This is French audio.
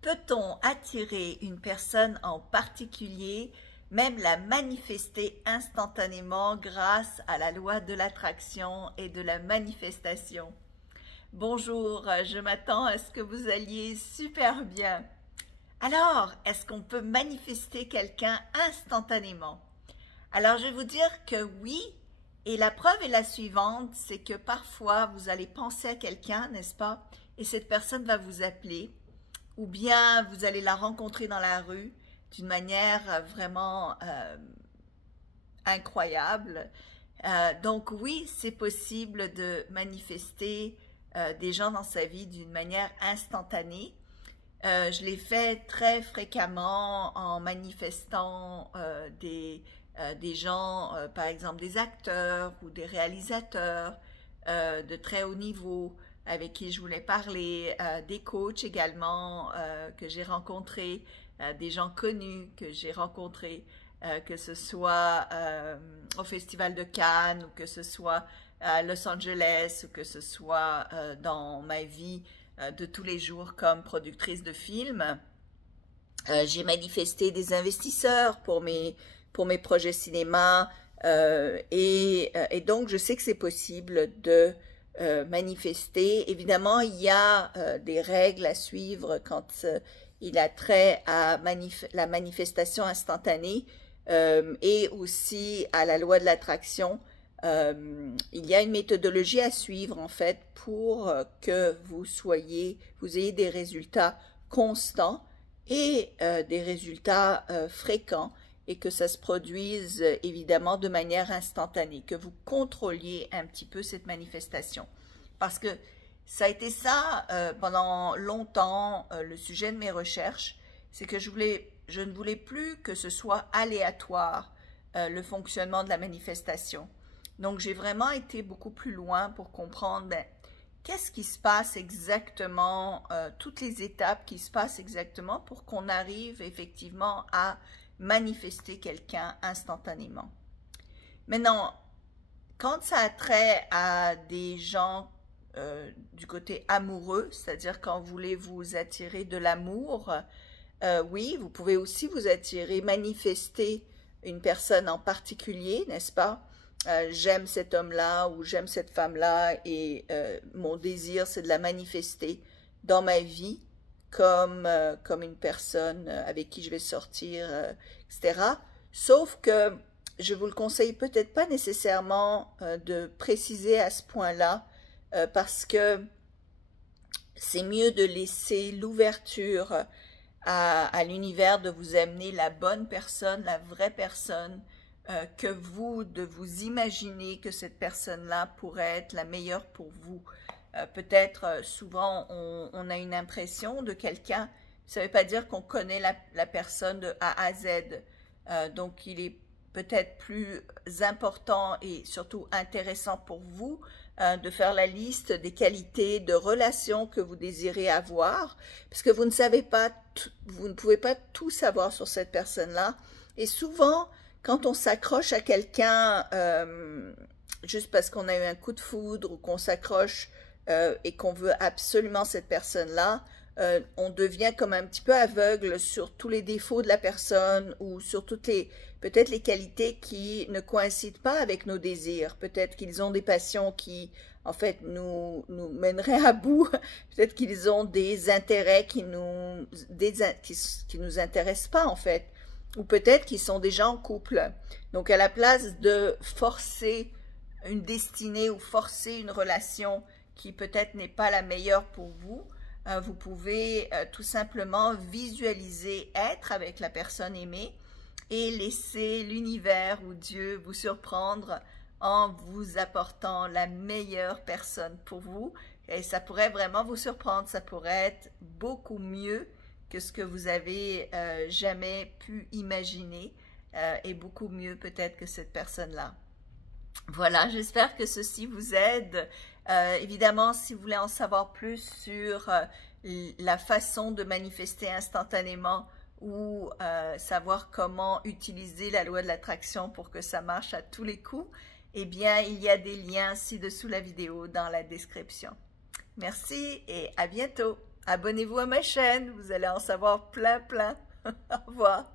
Peut-on attirer une personne en particulier, même la manifester instantanément grâce à la loi de l'attraction et de la manifestation? Bonjour, je m'attends à ce que vous alliez super bien. Alors, est-ce qu'on peut manifester quelqu'un instantanément? Alors, je vais vous dire que oui, et la preuve est la suivante, c'est que parfois vous allez penser à quelqu'un, n'est-ce pas? Et cette personne va vous appeler, ou bien vous allez la rencontrer dans la rue d'une manière vraiment incroyable. Donc oui, c'est possible de manifester des gens dans sa vie d'une manière instantanée. Je l'ai fait très fréquemment en manifestant des gens, par exemple des acteurs ou des réalisateurs de très haut niveau avec qui je voulais parler, des coachs également que j'ai rencontrés, des gens connus que j'ai rencontrés, que ce soit au Festival de Cannes ou que ce soit à Los Angeles ou que ce soit dans ma vie de tous les jours comme productrice de films. J'ai manifesté des investisseurs pour mes projets cinéma et donc je sais que c'est possible de manifester. Évidemment, il y a des règles à suivre quand il a trait à la manifestation instantanée et aussi à la loi de l'attraction. Il y a une méthodologie à suivre en fait pour que vous ayez des résultats constants et des résultats fréquents et que ça se produise évidemment de manière instantanée, que vous contrôliez un petit peu cette manifestation. Parce que ça a été ça pendant longtemps le sujet de mes recherches, c'est que je ne voulais plus que ce soit aléatoire le fonctionnement de la manifestation. Donc j'ai vraiment été beaucoup plus loin pour comprendre qu'est-ce qui se passe exactement, toutes les étapes qui se passent exactement pour qu'on arrive effectivement à manifester quelqu'un instantanément. Maintenant, quand ça a trait à des gens du côté amoureux, c'est-à-dire quand vous voulez vous attirer de l'amour, oui, vous pouvez aussi vous attirer, manifester une personne en particulier, n'est-ce pas? J'aime cet homme-là ou j'aime cette femme-là et mon désir, c'est de la manifester dans ma vie comme une personne avec qui je vais sortir, etc. Sauf que je vous le conseille peut-être pas nécessairement de préciser à ce point-là parce que c'est mieux de laisser l'ouverture à l'univers de vous amener la bonne personne, la vraie personne, que de vous imaginer que cette personne-là pourrait être la meilleure pour vous. Peut-être souvent on a une impression de quelqu'un, ça ne veut pas dire qu'on connaît la personne de A à Z. Donc il est peut-être plus important et surtout intéressant pour vous de faire la liste des qualités de relations que vous désirez avoir, parce que vous ne pouvez pas tout savoir sur cette personne-là. Et souvent, quand on s'accroche à quelqu'un juste parce qu'on a eu un coup de foudre ou qu'on s'accroche et qu'on veut absolument cette personne-là, on devient comme un petit peu aveugle sur tous les défauts de la personne ou sur peut-être les qualités qui ne coïncident pas avec nos désirs. Peut-être qu'ils ont des passions qui, en fait, nous mèneraient à bout. Peut-être qu'ils ont des intérêts qui nous intéressent pas, en fait. Ou peut-être qu'ils sont déjà en couple. Donc, à la place de forcer une destinée ou forcer une relation qui peut-être n'est pas la meilleure pour vous, vous pouvez tout simplement visualiser être avec la personne aimée et laisser l'univers ou Dieu vous surprendre en vous apportant la meilleure personne pour vous. Et ça pourrait vraiment vous surprendre, ça pourrait être beaucoup mieux que ce que vous avez jamais pu imaginer et beaucoup mieux peut-être que cette personne-là. Voilà, j'espère que ceci vous aide. Évidemment, si vous voulez en savoir plus sur la façon de manifester instantanément ou savoir comment utiliser la loi de l'attraction pour que ça marche à tous les coups, eh bien, il y a des liens ci-dessous la vidéo dans la description. Merci et à bientôt. Abonnez-vous à ma chaîne, vous allez en savoir plein. Au revoir.